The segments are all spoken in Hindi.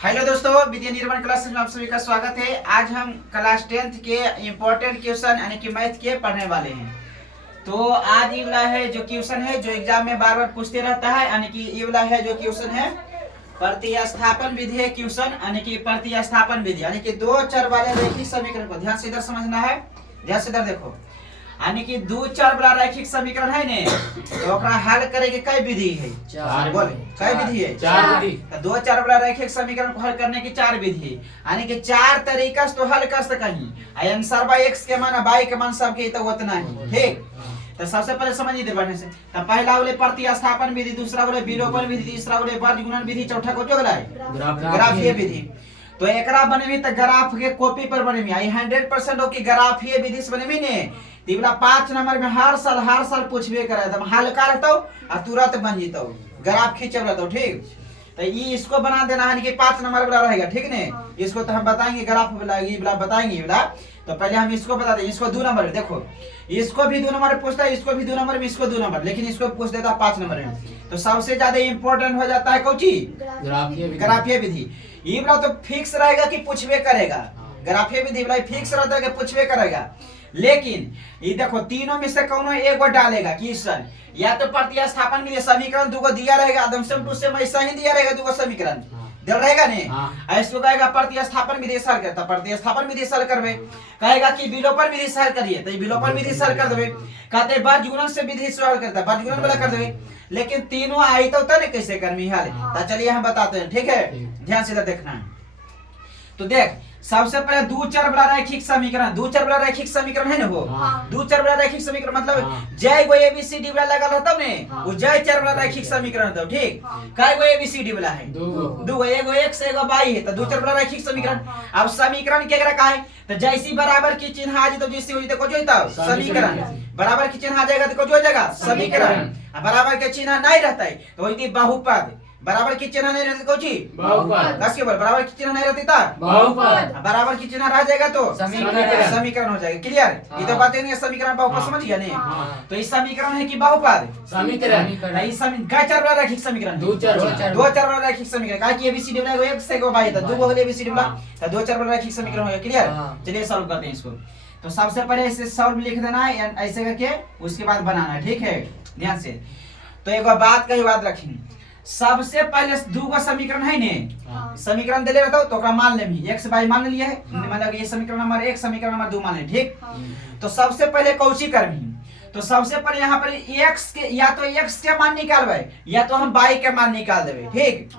हेलो दोस्तों, विद्या निर्माण क्लासेस में आप सभी का स्वागत है। आज हम क्लास 10th के इम्पोर्टेंट क्वेश्चन यानी कि मैथ के पढ़ने वाले हैं। तो आज ये वाला है जो क्वेश्चन है जो एग्जाम में बार बार पूछते रहता है, यानी कि ये वाला है जो क्वेश्चन है प्रतिस्थापन विधि है क्वेश्चन, यानी कि प्रतिस्थापन विधि यानी कि दो चर वाले रैखिक समीकरण को ध्यान से इधर समझना है। ध्यान से इधर देखो, यानी कि दो चर वाला रैखिक समीकरण है ने तो ओकरा हल करे के कई विधि है? चार। बोले कई विधि है? चार विधि। तो दो चर वाला रैखिक समीकरण को हल करने की चार विधि है, यानी कि चार तरीका से तो हल कर सकही। आंसर बाय x के मान बाय के मान सब के तो उतना ही। ठीक, तो सबसे पहले समझिए दे बढ़ने से। तो पहला बोले प्रतिस्थापन विधि, दूसरा बोले विलोपन विधि, तीसरा बोले वर्ग गुणन विधि, चौथा को जो बोला है ग्राफीय विधि। तो एकरा बनेमी त ग्राफ के कॉपी पर बनेमी आई 100% हो कि ग्राफीय विधि से बनेमी ने तिबला 5 नंबर में हर साल पूछबे करे एकदम हल्का रहतो और तुरंत बन जीतो, ग्राफ खींचब रहतो। ठीक, तो ये इसको बना देना है कि 5 नंबर वाला रहेगा। ठीक ने, इसको तो हम बताएंगे ग्राफ वाला, ये वाला बताएंगे वाला। तो पहले हम इसको बता दें, इसको 2 नंबर देखो, इसको भी 2 नंबर पूछता है, इसको भी 2 नंबर में, इसको 2 नंबर, लेकिन इसको पूछ देता 5 नंबर में। तो सबसे ज्यादा इंपॉर्टेंट हो जाता है कौची? ग्राफीय विधि। ये वाला तो फिक्स रहेगा कि पूछबे करेगा, ग्राफीय विधि वाला फिक्स रहता है कि पूछबे करेगा। लेकिन ये देखो तीनों में से कौनो एगो डालेगा कि सर या तो प्रतिस्थापन विधि समीकरण दूगो दिया रहेगा, एकदम सेम टू सेम ऐसा ही दिया रहेगा, दूगो समीकरण दिया रहेगा ने। इसको कहेगा प्रतिस्थापन विधि से हल करता, प्रतिस्थापन विधि से हल करबे। कहेगा कि विलोपन विधि से हल करिए तो विलोपन विधि से हल कर देबे। कहते वर्ग गुणन से विधि से हल करता, वर्ग गुणन वाला कर देबे। लेकिन तीनों आई तो तने कैसे करमी हाल, तो चलिए हम बताते हैं। ठीक है, ध्यान से देखना है। तो देख, सबसे पहले दो चर वाला रैखिक समीकरण, दो चर वाला रैखिक समीकरण है ना वो। दो चर वाला रैखिक समीकरण मतलब जय गो एबीसीडी वाला लगा रहता ने, वो जय चर वाला रैखिक समीकरण रहता। ठीक, काय गो एबीसीडी वाला है? दो, एगो x एगो y है, तो दो चर वाला रैखिक समीकरण। अब समीकरण केकरा का है? तो जैसी बराबर की चिन्ह आ जाए तो जैसी हो जाए को जो समीकरण, बराबर की चिन्ह आ जाएगा तो को जो जाएगा समीकरण। बराबर के चिन्ह नहीं रहता है तो होती बहुपद, बराबर की चिन्ह नहीं रहती कोची बहुपद। 10 के बराबर की चिन्ह नहीं रहती था बहुपद, बराबर की चिन्ह रह जाएगा तो समीकरण हो जाएगा। क्लियर? ये तो बातें नहीं, समीकरण बहुपद समझ गया नहीं? तो इस समीकरण है कि बहुपद समीकरण, इस समीकरण का चर वाला रैखिक समीकरण, दो चर वाला रैखिक समीकरण का कि एबीसीडी वाला एक से को बाई था, दो वाले एबीसीडी वाला तो दो चर वाला रैखिक समीकरण हो गया। क्लियर? चलिए सॉल्व करते हैं इसको। तो सबसे पहले इसे सॉल्व लिख देना है ऐसे करके, उसके बाद बनाना है। ठीक है, ध्यान से। तो एक बात का ही याद रखिए, सबसे पहले दूगो समीकरण है ने, समीकरण दे ले रहता तो ओकरा मान लेमी, x y मान लिया है, मतलब ये समीकरण नंबर 1 समीकरण नंबर 2 मान ले। ठीक, तो सबसे पहले कौची करमी? तो सबसे पहले यहाँ पर x के या तो x के मान निकालबे या तो हम y के मान निकाल देबे। ठीक,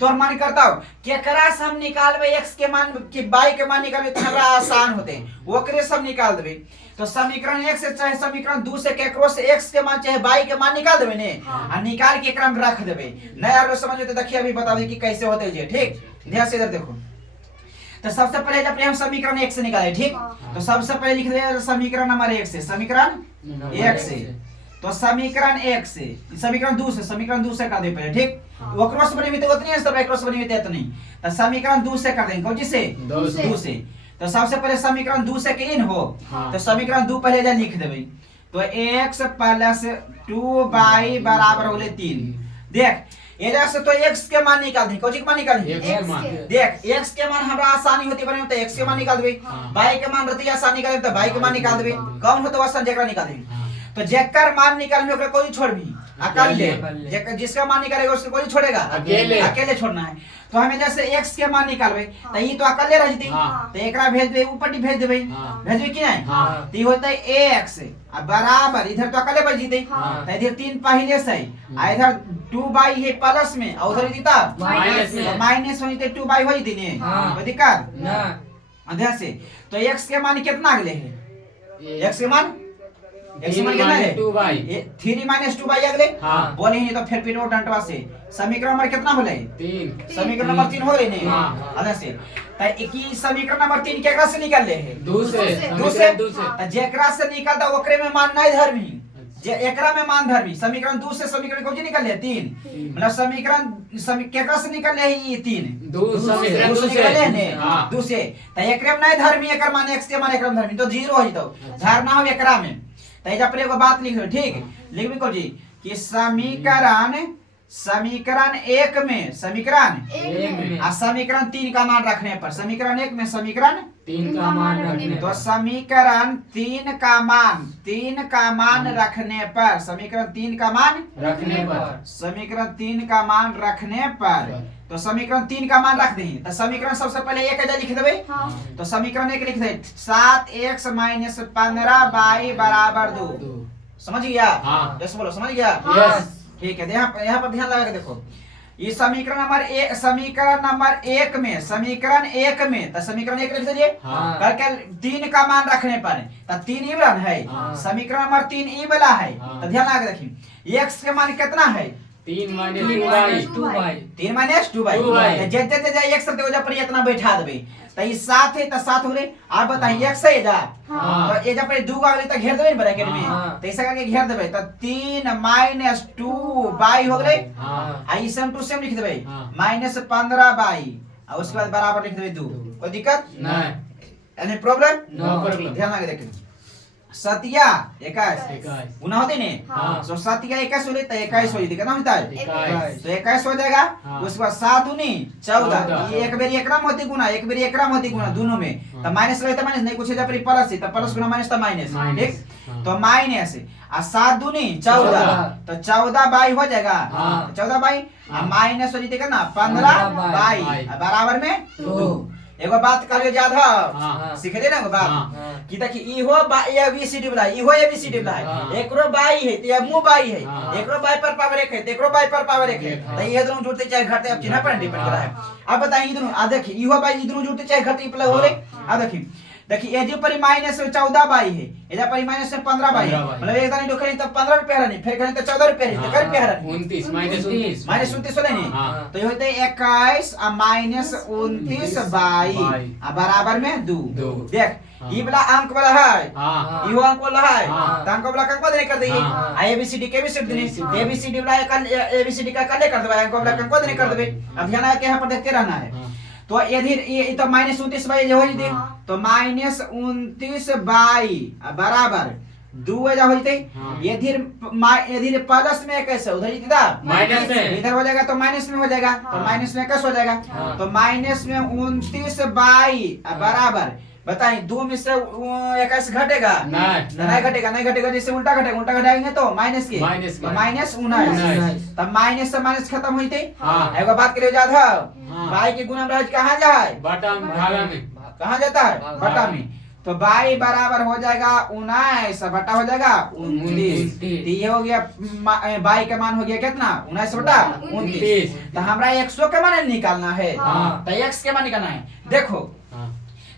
तो हम मान करता हूं केकरा से हम निकालबे x के मान कि y के मान निकालबे तो हमरा आसान होते, ओकरे सब निकाल देबे। तो समीकरण 1 से चाहे समीकरण 2 से केकरो से x के मान चाहे y के मान निकाल देबे ने, आ निकाल के एकरा में रख देबे। नहीं यार समझ में तो देखिए अभी बता दे कि कैसे होते जे। ठीक, ध्यान से इधर देखो। तो सबसे पहले जब हम समीकरण 1 से निकाले, ठीक, तो सबसे पहले लिख दे समीकरण नंबर 1 से, समीकरण 1 से। तो समीकरण 1 से समीकरण 2 से, समीकरण 2 से कर दे पहले। ठीक, ओकरो से बनी तो उतनी है, सब एकरो से बनी तो नहीं। तो समीकरण 2 से कर देंगे, कौन से 2 से। तो सबसे पहले समीकरण 2 से के इन हो, तो समीकरण 2 पहले जा लिख देबे। तो x प्लस 2y बराबर होले 3। देख इधर से तो x के मान निकाल दे, कौन सी के मान निकाल दे? देख x के मान हमरा आसानी होती बने तो x के मान निकाल देबे, y के मान रहती आसानी निकाल तो y के मान निकाल देबे। कौन हो तो आसान जेकरा निकाल दे। तो जेकर मान निकालने ओकरा कोई छोड़बी अकेले, जिसका मान निकालेगा उसको कोई छोड़ेगा अकेले छोड़ना है। तो हम इधर से x के मान निकालबे तो ये तो अकेले रह जती, तो एकरा भेज दे ऊपर भेज देबे, भेजबे कि नहीं? तो ये होता है ax बराबर, इधर तो अकेले बच जीते तो इधर 3 पहले से आ इधर 2y है प्लस में और उधर दीता माइनस हो जते 2y हो जती ने, कोई दिक्कत ना अधर से। तो x के मान कितना अगले है? x के मान कितना है? 3 माइनस 2y अगले बोले नहीं तो फिर पिनो डंटवा से समीकरण नंबर कितना होले? 3। समीकरण नंबर 3 हो रही नहीं अधर से। त की समीकरण नंबर 3 केकरा से निकाल ले है? 2 से। त जेकरा से निकालता ओकरे में मान नहीं धरमी, जे एकरा में मान धरमी। समीकरण 2 से समीकरण कौन निकाल ले? 3। मतलब समीकरण केकरा से निकाल ले ये 3 2 से निकाल ले ने 2 से। त एकरे में नहीं धरमी, एकर मान x के मान एकरा में धरमी तो 0 हो जतो, धरना हो एकरा में। तो एजा पर एगो बात लिख लो। ठीक, लिखबी को जी कि समीकरण समीकरण एक में समीकरण एक में समीकरण 3 का मान रखने पर समीकरण एक में समीकरण 3 का मान रखने तो पर समीकरण 3 का मान रखने पर समीकरण 3 का मान रखने पर समीकरण 3 का मान रखने पर तो समीकरण 3 का मान रख दें तो समीकरण सबसे पहले एक हजार लिख देबे तो समीकरण एक लिख दे 7x - 15y बराबर 2 समझ गया हाँ। यस बोलो समझ गया यस ठीक है यहाँ पर ध्यान लगा के देखो ये समीकरण नंबर एक में समीकरण एक में तो समीकरण एक लिख दीजिए हाँ। करके 3 का मान रखने पर तो 3 ई वाला है हाँ। समीकरण नंबर 3 ई वाला है हाँ। तो ध्यान लगा के देखिए x के मान कितना है 3 - 2y 3 - 2y 2y। जे x से वजह पर इतना बैठा देबे तो ई 7 है तो 7 हो रे आप बताइए x है जा हाँ। तो एजा पर 2 गले तो घेर देबे ब्रैकेट में हाँ। तो ऐसा करके घेर देबे तो 3 - 2y हो गए हाँ। आई सेम टू सेम लिख देबे हाँ। -15y और उसके बाद बराबर लिख देबे 2 कोई दिक्कत नहीं एनी प्रॉब्लम नो प्रॉब्लम ध्यान लगा देखिए सतिया 21 21 गुना होते ने हाँ। सो सतिया 21 हो तो 21 हो कितना होता है 21 तो 21 हो जाएगा हाँ। उसके बाद 7 दूनी 14 14। ये एक बेर एकराम होती गुना एक बेर एकराम होती गुना दोनों में हाँ। तो माइनस रहे तो माइनस नहीं कुछ जब प्लस है तो प्लस गुना माइनस तो माइनस माइनस। ठीक हाँ। तो माइनस आ 7 दूनी 14 तो 14 बाई हो जाएगा हाँ। 14 बाई हाँ। माइनस हो जाएगा ना 15 बाई बाई। बराबर में 2। 2 एगो बात कहलियो याद है हाँ। सीख ले ना एगो बात हाँ। कि देखी इहो बाई एबीसीडी वाला इहो एबीसीडी वाला है हाँ। एकरो बाई है तो ये मुंह बाई है हाँ। एकरो बाई पर पावर एक है तो एकरो बाई पर पावर एक है एक है। तो ये दोनों जुड़ते चाहे घटते अब चिन्ह पर डिपेंड करा है अब बताइए दोनों आ देखिए इहो बाई दोनों जुड़ते चाहे घटते प्लस हो रे आ देखिए देखिए एजे पर माइनस 14 बाई है एजा पर माइनस 15 बाई है 15 बाई। मतलब एक दानी डोखरी तो 15 रुपया हरानी फिर करें तो 14 रुपया है तो कर रुपया हरानी 29 -29 माइनस 29 होले नहीं हाँ। तो ये होते 21 आ माइनस 29 बाई बाई। आ बराबर में 2 दो। देख हाँ। ई वाला अंक वाला है हाँ। इहो अंक वाला है हाँ। तो अंक वाला का को दे कर देई हाँ। आ एबीसीडी के भी सिर्फ देनी हाँ। एबीसीडी वाला कल एबीसीडी का कल कर देबे अंक वाला का को दे कर देबे अब ध्यान है कि यहां पर देखते रहना है हाँ। तो ये तो माइनस 29 बाई जो हो जते हाँ। तो माइनस 29 बाई बराबर 2 हो जते हाँ। ये धीरे प्लस में कैसे उधर जीता माइनस में। इधर हो जाएगा तो माइनस में हो जाएगा तो हाँ। माइनस में कैसे हो जाएगा हाँ। तो माइनस में 29 बाई बराबर बताइए 2 में से 21 घटेगा नहीं घटेगा जैसे उल्टा घटाएंगे तो माइनस के माइनस तो के। माइनस 19 19। तब माइनस से माइनस खत्म होते हाँ। एगो बात के लिए याद है हाँ। बाई के गुना में कहाँ जाए बटा में भागा में कहाँ जाता है भागा बटा में। में तो बाई बराबर हो जाएगा 19 बटा हो जाएगा 29 तो ये हो गया बाई का मान हो गया कितना 19 बटा 29 तो हमरा 100 का मान निकालना है हाँ। तो x के मान निकालना है देखो हाँ।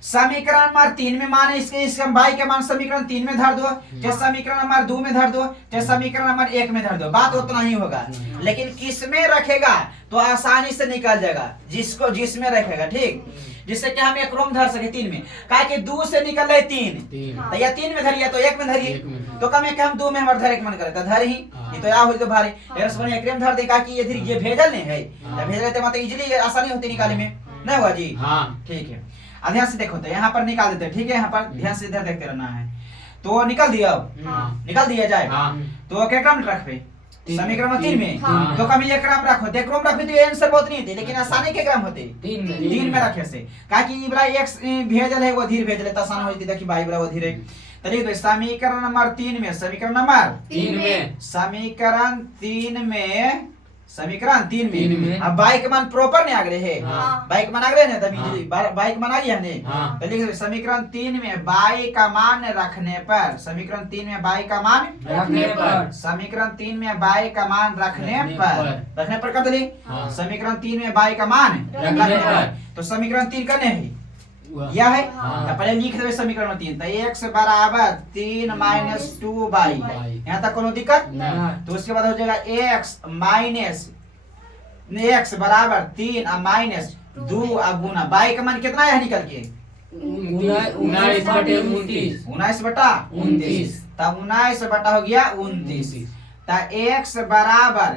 समीकरण नंबर 3 में मान इसके बाई के मान समीकरण 3 में धर दो चाहे समीकरण नंबर 2 में धर दो चाहे समीकरण नंबर 1 में धर दो बात उतना ही होगा लेकिन किस में रखेगा तो आसानी से निकल जाएगा जिसमें रखेगा ठीक जिससे कि हम एक रोम धर सके 3 में काहे कि 2 से निकल रहे 3 तो या 3 में धरिए तो 1 में धरिए एक में। तो कम है कि हम 2 में हमारे धर एक मन करे तो धर ही हाँ। ये तो या हो तो भारी एरस बने एक में धर दे काहे कि ये भेजल नहीं है हाँ। भेज लेते मतलब इजीली आसानी होती निकाले में नहीं हुआ जी हाँ। ठीक है ध्यान से देखो तो यहाँ पर निकाल देते हैं ठीक है यहाँ पर ध्यान से इधर देखते रहना है तो निकल दिया अब हाँ। निकाल दिया जाए हाँ। तो क्या क्रम रख पे समीकरण 3 में हाँ। तो कभी एक क्रम रखो देख क्रम रखो तो आंसर बहुत नहीं थे लेकिन आसानी के क्रम होते 3 में रखे से का कि इबरा x भेजल है वो धीरे भेजल है तो आसान होती देखी भाई इबरा वो धीरे तरी तो समीकरण नंबर 3 में समीकरण नंबर 3 में समीकरण 3 में समीकरण 3 तीन में में। अब बाइक मान प्रॉपर ने आगरे है हाँ। बाइक मान आगरे ने तभी हाँ। बाइक मान आ गया ने हाँ। तो लिख दो समीकरण 3 में बाई का मान रखने पर समीकरण 3 में बाई का मान रखने पर समीकरण 3 में बाई का मान रखने रखने पर रखने पर कर दली हाँ। समीकरण 3 में बाई का मान रखने पर। तो समीकरण 3 करने है वह। यह है हाँ। तो पहले लिख देवे समीकरण 3 तो x बराबर 3 माइनस 2 बाई बाई। यहाँ तक कोनो दिक्कत नहीं। तो उसके बाद हो जाएगा x माइनस x बराबर 3 और माइनस 2 और गुना बाई का मान कितना है निकल के 19 बटे 29 19 बटा 29 तब 19 बटा हो गया 29 तो x बराबर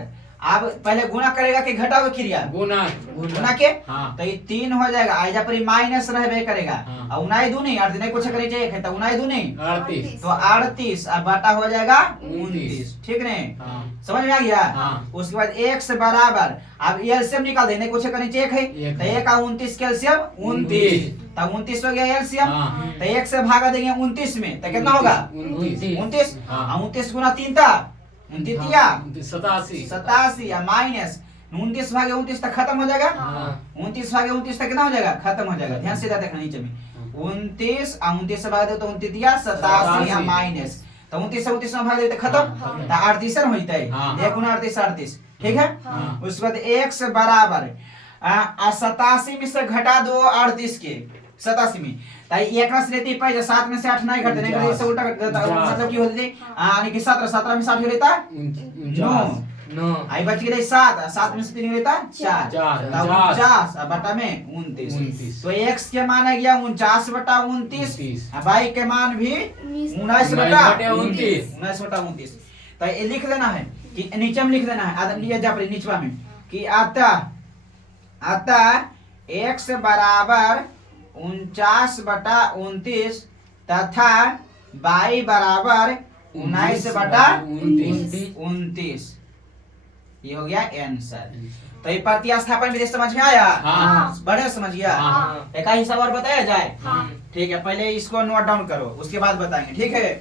अब पहले गुणा करेगा कि घटाओगे क्रिया? गुना गुना के हाँ तो ये 3 हो जाएगा। आइजा पर माइनस रहबे करेगा। हाँ। और उनाई दूनी 8 नहीं कुछ करे चाहिए तो उनाई दूनी 38 तो 38 अब बाटा हो जाएगा 29। 29। ठीक ने? हाँ समझ में आ गया? हाँ। उसके बाद x बराबर अब एलसीएम निकाल देने कुछ करनी चाहिए है एक तो 1 का 29 के एलसीएम 29 तो 29 हो गया एलसीएम। हाँ। तो 1 से भागा देंगे 29 में तो कितना होगा? 29। हाँ। 29 गुना 3 था 29 या 87 87 या माइनस 29 भागे 29 तक खत्म हो जाएगा। हाँ 29 भागे 29 तक कितना हो जाएगा? खत्म हो जाएगा। ध्यान से देखना नीचे में 29 और 29 से भाग दे तो 29 दिया 87 या माइनस तो 29 से 29 में भाग दे तो खत्म हाँ। तो 38 हो जाता है। हाँ। 1 गुना 38 38 ठीक है। हाँ। उसके बाद x बराबर 87 में से घटा दो 38 के 87 में तो एक रस लेती पहले 7 में से 8 नहीं घटते नहीं इससे उल्टा मतलब की होती यानी कि 17 में 60 हो लेता 9 आई बच गई 7 में से 3 लेता 4 चार। 49 बटा में 29 तो x के मान आ गया 49 बटा 29 अब y के मान भी 19 बटा 29 तो ये लिख देना है कि नीचे में लिख देना है आदम लिया जा पर नीचवा में कि अतः x बराबर 49 बटा 29 तथा y बराबर 19 बटा 29 ये हो गया आंसर। तो ये प्रतिस्थापन विधि समझ में आया? हाँ। बढ़िया समझ गया? हाँ। एक हिसाब और बताया जाए? हाँ। ठीक है पहले इसको नोट डाउन करो उसके बाद बताएंगे। ठीक है